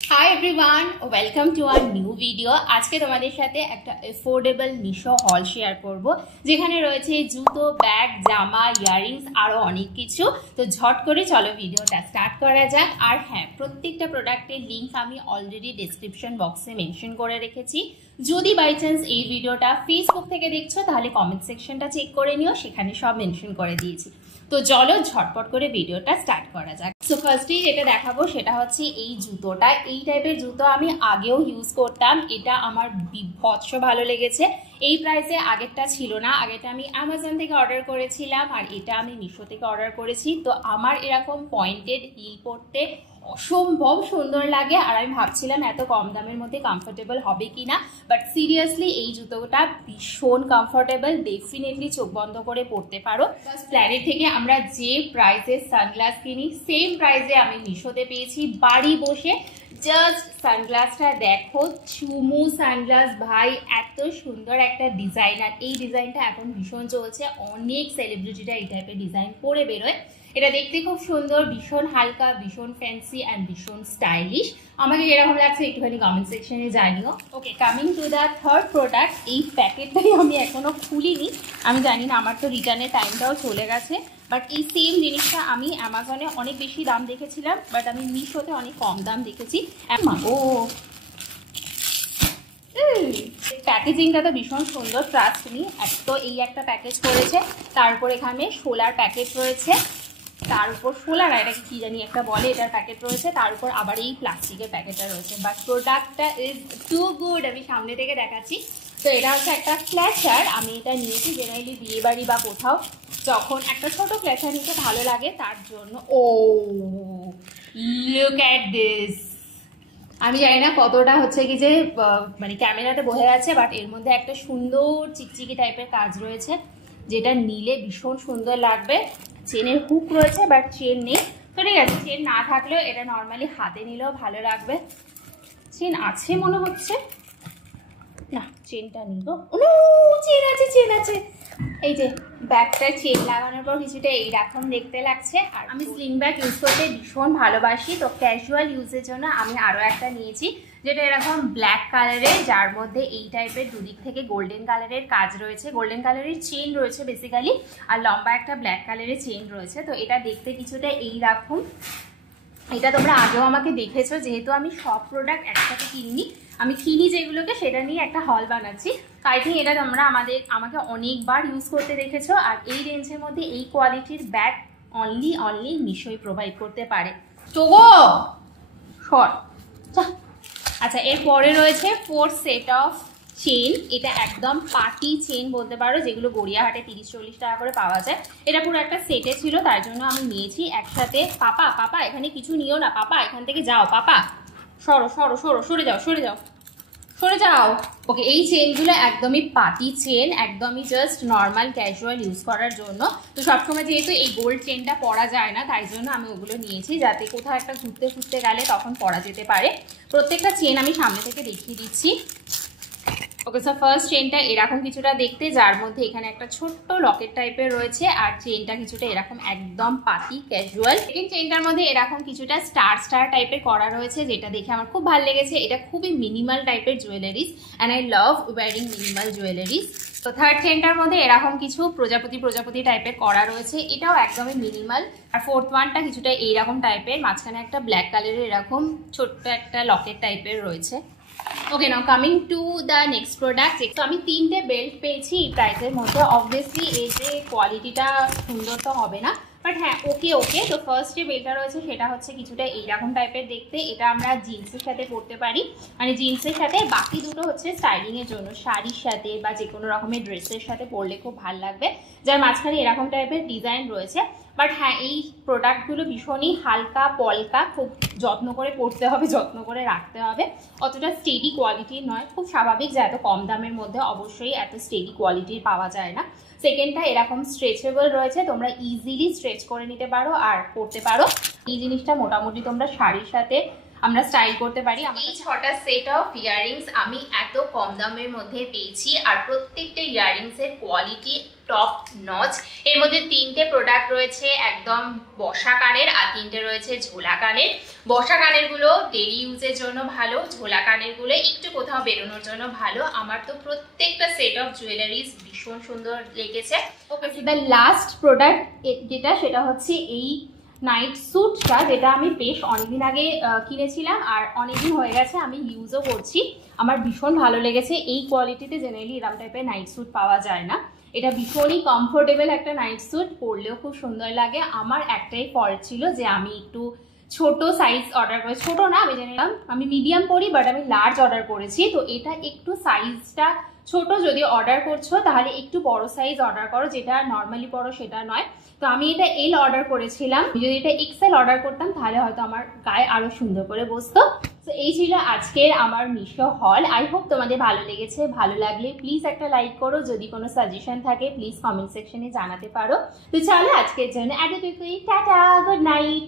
High everyone, welcome to our new video. আজকে তোমাদের সাথে একটা এফোর্ডেবল মিশো হল শেয়ার করব, যেখানে রয়েছে জুতো, ব্যাগ, জামা, ইয়াররিংস আরও অনেক কিছু। তো ঝট করে চলো ভিডিওটা স্টার্ট করা যাক। আর হ্যাঁ, প্রত্যেকটা প্রোডাক্টের লিঙ্ক আমি অলরেডি ডিসক্রিপশন বক্সে মেনশন করে রেখেছি। যদি বাই চান্স এই ভিডিওটা ফেসবুক থেকে দেখছো তাহলে কমেন্ট সেকশনটা চেক করে নিও, সেখানে সব মেনশন করে দিয়েছি। তো চলো ঝটপট করে ভিডিওটা স্টার্ট করা যাক। সো ফার্স্টেই যেটা দেখাবো সেটা হচ্ছে এই জুতোটা। এই টাইপের জুতো আমি আগেও ইউজ করতাম, এটা আমার বিভৎস ভালো লেগেছে। এই প্রাইসে আগেরটা ছিল না, আগেরটা আমি অ্যামাজন থেকে অর্ডার করেছিলাম আর এটা আমি মিশো থেকে অর্ডার করেছি। তো আমার এরকম পয়েন্টেড হিল পরতে অসম্ভব সুন্দর লাগে, আর আমি ভাবছিলাম এত কম দামের মধ্যে কমফোর্টেবল হবে কিনা, বাট সিরিয়াসলি এই জুতোটা ভীষণ কমফোর্টেবল, ডেফিনেটলি চোখ বন্ধ করে পরতে পারো। প্ল্যানেট থেকে আমরা যে প্রাইসে সানগ্লাস কিনি সেম প্রাইসে আমি মিশোতে পেয়েছি বাড়ি বসে। জাস্ট সানগ্লাসটা দেখো, চুমু সানগ্লাস ভাই, এত সুন্দর একটা ডিজাইন। আর এই ডিজাইনটা এখন ভীষণ চলছে, অনেক সেলিব্রিটিরা এই টাইপের ডিজাইন পরে বেরোয়। এটা দেখতে খুব সুন্দর, ভীষণ হালকা, ভীষণ ফ্যান্সি অ্যান্ড ভীষণ স্টাইলিশ। আমাকে যেরকম লাগছে একটুখানি কমেন্ট সেকশনে জানিও। Okay, coming to the third product. এই প্যাকেটটাই আমি এখনো খুলিনি, আমি জানি না, আমার তো রিটার্নের টাইমটাও চলে গেছে। বাট এই সেম জিনিসটা আমি অ্যামাজনে অনেক বেশি দাম দেখেছিলাম, বাট আমি মিশোতে অনেক কম দাম দেখেছি। ও প্যাকেজিংটা তো ভীষণ সুন্দর, ট্রাস্ট মি। তো এই একটা প্যাকেজ করেছে, তারপর এখানে শোলার প্যাকেট রয়েছে, তার উপর শোলার এটাকে কি জানি একটা বলে, এটার প্যাকেট রয়েছে, তার উপর আবার এই প্লাস্টিকের প্যাকেটটা রয়েছে। বাট প্রোডাক্টটা ইজ টু গুড, আমি সামনে থেকে দেখাচ্ছি। তো এটা হচ্ছে একটা ক্ল্যাচার, আমি এটা নিয়েছি জেনারেলি বিয়ে বাড়ি বা কোথাও যখন একটা ছোট ক্ল্যাচার নিতে ভালো লাগে তার জন্য। ও লুক অ্যাট দিস, আমি জানি না কতটা হচ্ছে কি যে মানে ক্যামেরাতে বোঝা যাচ্ছে, বাট এর মধ্যে একটা সুন্দর চিকচিকি টাইপের কাজ রয়েছে, যেটা নিলে ভীষণ সুন্দর লাগবে। চেনের হুক রয়েছে, বাট চেন নেই, তো ঠিক আছে, চেন না থাকলেও এটা নর্মালি হাতে নিলেও ভালো লাগবে। চেন আছে মনে হচ্ছে, না চেনটা নিব, চেন আছে, চেন আছে। এই যে ব্যাগটা চেন লাগানোর পর কিছুটা এইরকম দেখতে লাগছে। আর আমি স্লিং ব্যাগ ইউজ করতে ভীষণ ভালোবাসি, তো ক্যাজুয়াল ইউজের জন্য আমি আরও একটা নিয়েছি, যেটা এরকম ব্ল্যাক কালারের, যার মধ্যে এই টাইপের দুদিক থেকে গোল্ডেন কালারের কাজ রয়েছে, গোল্ডেন কালারের চেন রয়েছে বেসিক্যালি, আর লম্বা একটা ব্ল্যাক কালারের চেন রয়েছে। তো এটা দেখতে কিছুটা এইরকম। এটা তোমরা আগেও আমাকে দেখেছো, যেহেতু আমি সব প্রোডাক্ট একসাথে কিনি, আমি কিনি যেগুলোকে সেটা নিয়ে একটা হল বানাচ্ছি। আই থিঙ্ক এটা তোমরা আমাকে অনেকবার ইউজ করতে দেখেছো। আর এই রেঞ্জের মধ্যে এই কোয়ালিটির ব্যাগ অনলি মিশোই প্রোভাইড করতে পারে। তো গো শর্ট। আচ্ছা, এরপরে রয়েছে 4 সেট অফ চেন। এটা একদম পার্টি চেন বলতে পারো, যেগুলো গড়িয়াহাটে 30-40 টাকা করে পাওয়া যায়। এটা পুরো একটা সেটে ছিল, তার জন্য আমি নিয়েছি একসাথে। পাপা এখানে কিছু নিও না, পাপা এখান থেকে যাও, পাপা সরে যাও। ওকে, এই চেনগুলো একদমই পার্টি চেন, একদমই জাস্ট নর্মাল ক্যাজুয়াল ইউজ করার জন্য। তো সবসময় যেহেতু এই গোল্ড চেনটা পরা যায় না, তাই জন্য আমি ওগুলো নিয়েছি, যাতে কোথাও একটা ঘুরতে গেলে তখন পরা যেতে পারে। প্রত্যেকটা চেন আমি সামনে থেকে দেখিয়ে দিচ্ছি। ওকে, সো ফার্স্ট চেনটা এরকম কিছুটা দেখতে, যার মধ্যে এখানে একটা ছোট্ট লকেট টাইপের রয়েছে, আর চেনটা কিছুটা এরকম একদম পাতি ক্যাজুয়াল। সেকেন্ড চেনটার মধ্যে এরকম কিছুটা স্টার টাইপের করা রয়েছে, যেটা দেখে আমার খুব ভালো লেগেছে। এটা খুবই মিনিমাল টাইপের jewelleries, and I love wearing minimal jewelleries. তো থার্ড চেনটার মধ্যে এরকম কিছু প্রজাপতি টাইপের করা রয়েছে, এটাও একদমই মিনিমাল। আর ফোর্থ ওয়ানটা কিছুটা এইরকম টাইপের, মাঝখানে একটা ব্ল্যাক কালারের এরকম ছোট্ট একটা লকেট টাইপের রয়েছে। Okay, now coming to the next product. তো আমি 3টে বেল্ট পেয়েছি এই প্রাইসের মধ্যে। অবভিয়াসলি এই যে কোয়ালিটিটা সুন্দর তো হবে না, বাট হ্যাঁ ওকে। তো ফার্স্ট যে বেল্টটা রয়েছে সেটা হচ্ছে কিছুটা এইরকম টাইপের দেখতে। এটা আমরা জিন্সের সাথে পরতে পারি, মানে জিন্সের সাথে। বাকি দুটো হচ্ছে স্টাইলিংয়ের জন্য, শাড়ির সাথে বা যে কোনো রকমের ড্রেসের সাথে পরলে খুব ভালো লাগবে, যার মাঝখানে এরকম টাইপের ডিজাইন রয়েছে। বাট হ্যাঁ, এই প্রোডাক্টগুলো ভীষণই হালকা পলকা, খুব যত্ন করে পরতে হবে, যত্ন করে রাখতে হবে। অতটা স্টেডি কোয়ালিটির নয়, খুব স্বাভাবিক যে এত কম দামের মধ্যে অবশ্যই এত স্টেডি কোয়ালিটির পাওয়া যায় না। সেকেন্ডটা এরকম স্ট্রেচেবল রয়েছে, তোমরা ইজিলি স্ট্রেচ করে নিতে পারো আর পরতে পারো। এই জিনিসটা মোটামুটি তোমরা শাড়ির সাথে আমরা স্টাইল করতে পারি। এই 6টা সেট অফ ইয়াররিংস আমি এত কম দামের মধ্যে পেয়েছি, আর প্রত্যেকটা ইয়াররিংসের কোয়ালিটি টপ নচ। এর মধ্যে 3টে প্রোডাক্ট রয়েছে একদম বসা কানের, আর 3টে রয়েছে ঝোলা কানের। বসা কানের গুলো ডেলি ইউজের জন্য ভালো, ঝোলা কানের গুলো একটু কোথাও বেরোনোর জন্য ভালো। আমার তো প্রত্যেকটা সেট অফ জুয়েলারিজ ভীষণ সুন্দর লেগেছে। ওকে, দ্য লাস্ট প্রোডাক্ট যেটা, সেটা হচ্ছে এই নাইট স্যুটটা, যেটা আমি বেশ অনেকদিন আগে কিনেছিলাম আর অনেকদিন হয়ে গেছে আমি ইউজও করছি। আমার ভীষণ ভালো লেগেছে। এই কোয়ালিটিতে জেনারেলি এরকম টাইপের নাইট স্যুট পাওয়া যায় না। এটা ভীষণই কমফোর্টেবল একটা নাইট স্যুট, পরলেও খুব সুন্দর লাগে। আমার একটাই ফল্ট ছিল যে আমি একটু ছোট সাইজ অর্ডার করেছি, ছোট না আমি জানিলাম, আমি মিডিয়াম পরি বাট আমি লার্জ অর্ডার করেছি। তো এটা একটু সাইজটা ছোট, যদি অর্ডার করছো তাহলে একটু বড় সাইজ অর্ডার করো, যেটা নর্মালি পরো সেটা নয়। তো আমি এটা এল অর্ডার করেছিলাম, যদি এটা এক্সেল অর্ডার করতাম তাহলে হয়তো আমার গায়ে আরো সুন্দর করে বসতো। তো এই ছিল আজকের আমার মিশো হল। আই হোপ তোমাদের ভালো লেগেছে। ভালো লাগলে প্লিজ একটা লাইক করো, যদি কোনো সাজেশন থাকে প্লিজ কমেন্ট সেকশনে জানাতে পারো। তো চলো আজকের জন্য এতটুকুই, টাটা, গুড নাইট।